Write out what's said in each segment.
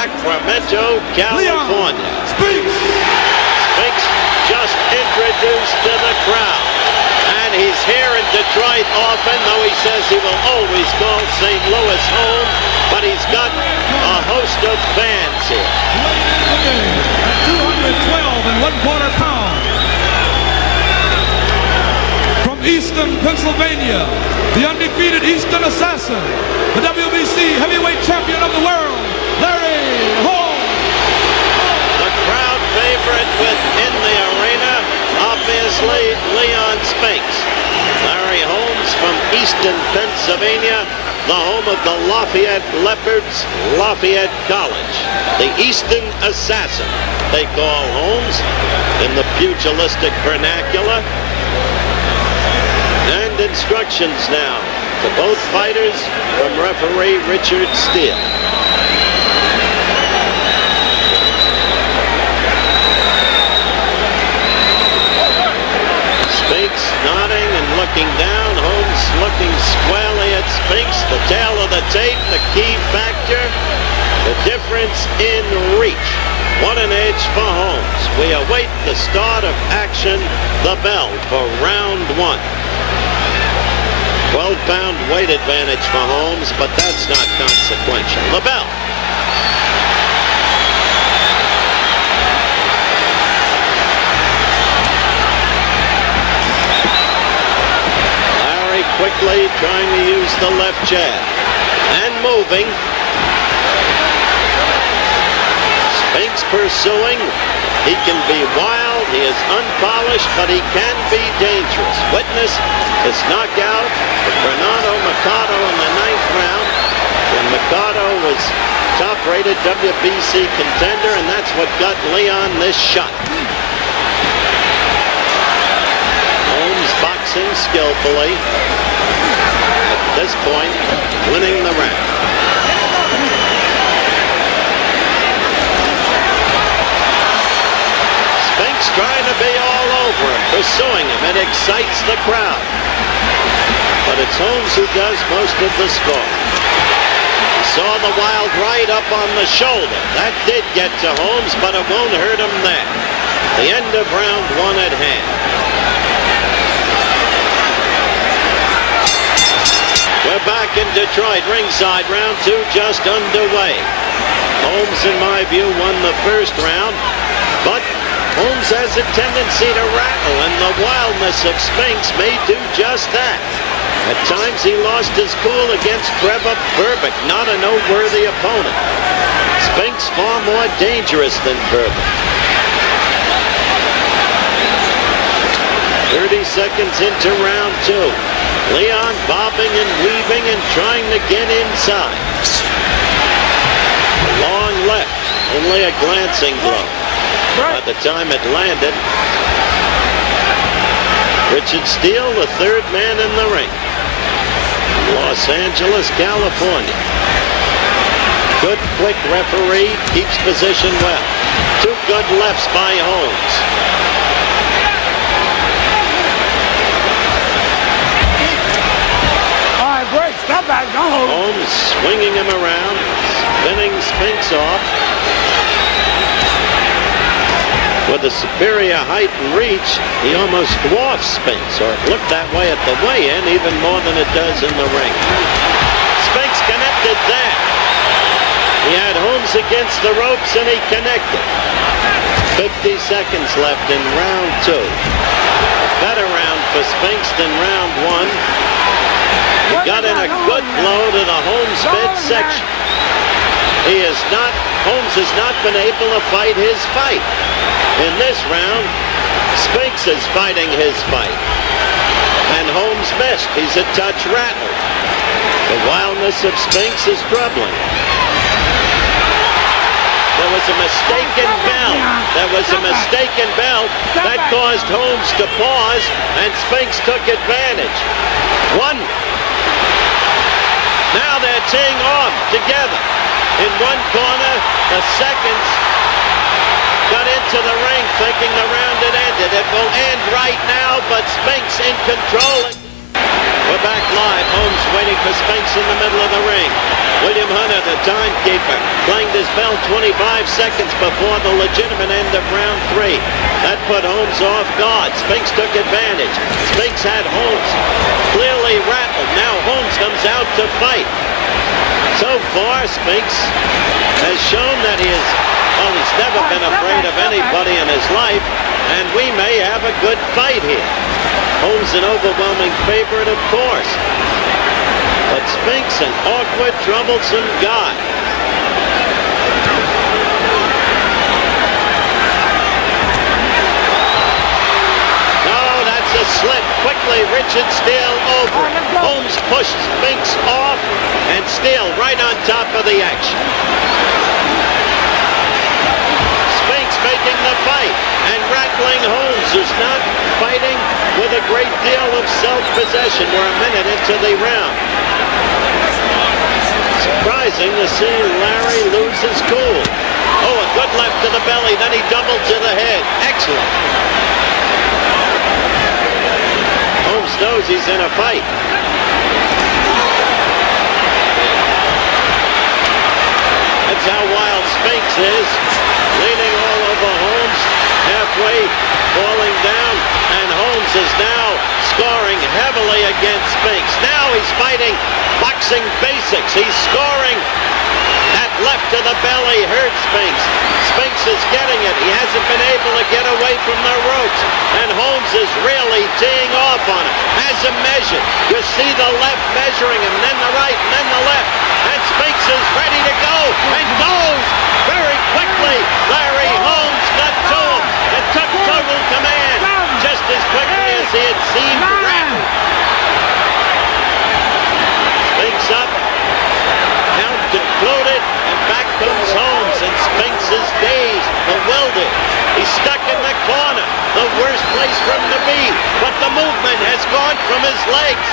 Sacramento, California. Leon Spinks. Spinks just introduced to the crowd. And he's here in Detroit often, though he says he will always call St. Louis home. But he's got a host of fans here. At 212 1/4 pounds. From Easton, Pennsylvania, the undefeated Eastern Assassin, the WBC heavyweight champion of the world, Larry Holmes. The crowd favorite within the arena, obviously Leon Spinks. Larry Holmes from Easton, Pennsylvania, the home of the Lafayette Leopards, Lafayette College. The Easton Assassin, they call Holmes in the pugilistic vernacular. And instructions now to both fighters from referee Richard Steele. Spinks nodding and looking down. Holmes looking squarely at Spinks. The tail of the tape, the key factor, the difference in reach. What an edge for Holmes. We await the start of action, the bell for round one. 12-pound weight advantage for Holmes, but that's not consequential. The bell. Larry quickly trying to use the left jab. And moving. Spinks pursuing. He can be wild. He is unpolished, but he can be dangerous. Witness his knockout of Bernardo Machado in the 9th round. When Machado was top-rated WBC contender, and that's what got Leon this shot. Holmes boxing skillfully. At this point, winning the round. Spinks trying to be all over him, pursuing him. It excites the crowd. But it's Holmes who does most of the scoring. He saw the wild right up on the shoulder. That did get to Holmes, but it won't hurt him there. The end of round one at hand. We're back in Detroit, ringside. Round two just underway. Holmes, in my view, won the first round, but Holmes has a tendency to rattle, and the wildness of Spinks may do just that. At times, he lost his cool against Trevor Berbick, not a noteworthy opponent. Spinks far more dangerous than Berbick. 30 seconds into round two. Leon bobbing and weaving and trying to get inside. A long left, only a glancing blow. By the time it landed, Richard Steele, the third man in the ring. Los Angeles, California. Good, quick referee, keeps position well. Two good lefts by Holmes. All right, break, step back, don't hold. Holmes swinging him around, spinning Spinks off. With a superior height and reach, he almost dwarfs Spinks, or it looked that way at the weigh-in even more than it does in the ring. Spinks connected there. He had Holmes against the ropes and he connected. 50 seconds left in round two. A better round for Spinks than round one. He got in a good blow to the Holmes midsection. Holmes has not been able to fight his fight. In this round, Spinks is fighting his fight. And Holmes missed. He's a touch rattled. The wildness of Spinks is troubling. There was a mistaken bell. There was a mistaken bell. That caused Holmes to pause, and Spinks took advantage. One. Now they're teeing off together. In one corner, the seconds got into the ring thinking the round had ended. It will end right now, but Spinks in control. We're back live. Holmes waiting for Spinks in the middle of the ring. William Hunter, the timekeeper, clanged his bell 25 seconds before the legitimate end of round 3. That put Holmes off guard. Spinks took advantage. Spinks had Holmes clearly rattled. Now Holmes comes out to fight. So far, Spinks has shown that he's never been afraid of anybody in his life, and we may have a good fight here. Holmes an overwhelming favorite, of course. But Spinks an awkward, troublesome guy. No, that's a slip. Quickly, Richard Steele over. Holmes pushed Spinks off, and Steele right on top of the action. Spinks making the fight and rattling Holmes, who's not fighting with a great deal of self-possession. We're a minute into the round. Surprising to see Larry lose his cool. Oh, a good left to the belly, then he doubled to the head. Excellent. Holmes knows he's in a fight. That's how wild Spinks is. Leaning all over Holmes, halfway falling down, and Holmes is now scoring heavily against Spinks. Now he's fighting boxing basics. He's scoring. That left to the belly hurt Spinks. Spinks is getting it. He hasn't been able to get away from the ropes, and Holmes is really teeing off on him. Has him measured. You see the left measuring him, then the right, and then the left. And Spinks is ready to go, and goes very quickly. Larry Holmes got to him and took total command just as quickly as he had seemed rattled. Spinks up, count concluded, and back comes Holmes, and Spinks is dazed, bewildered. He's stuck in the corner, the worst place for him to be, but the movement has gone from his legs.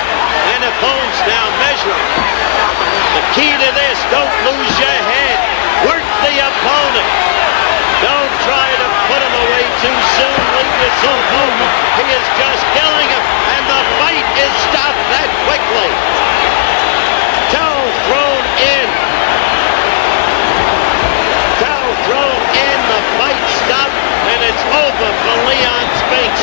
And if Holmes now measuring, the key to this, don't lose your head. Work the opponent. Don't try to put him away too soon. Leave yourself open. He is just killing him, and the fight is stopped that quickly. Towel thrown in. Towel thrown in. The fight stopped, and it's over for Leon Spinks.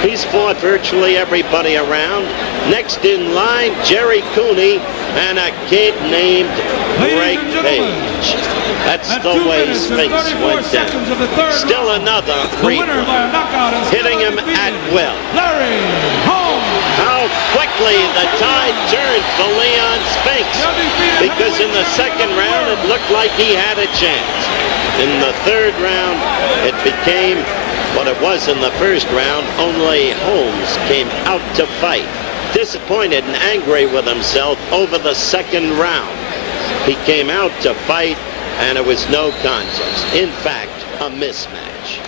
He's fought virtually everybody around. Next in line, Jerry Cooney and a kid named Greg Page. That's the way Spinks went down. Still another replay, hitting him at will. Larry Holmes. How quickly the tide turned for Leon Spinks, because in the second round it looked like he had a chance. In the third round it became what it was in the first round, only Holmes came out to fight. Disappointed and angry with himself over the second round. He came out to fight, and it was no contest. In fact, a mismatch.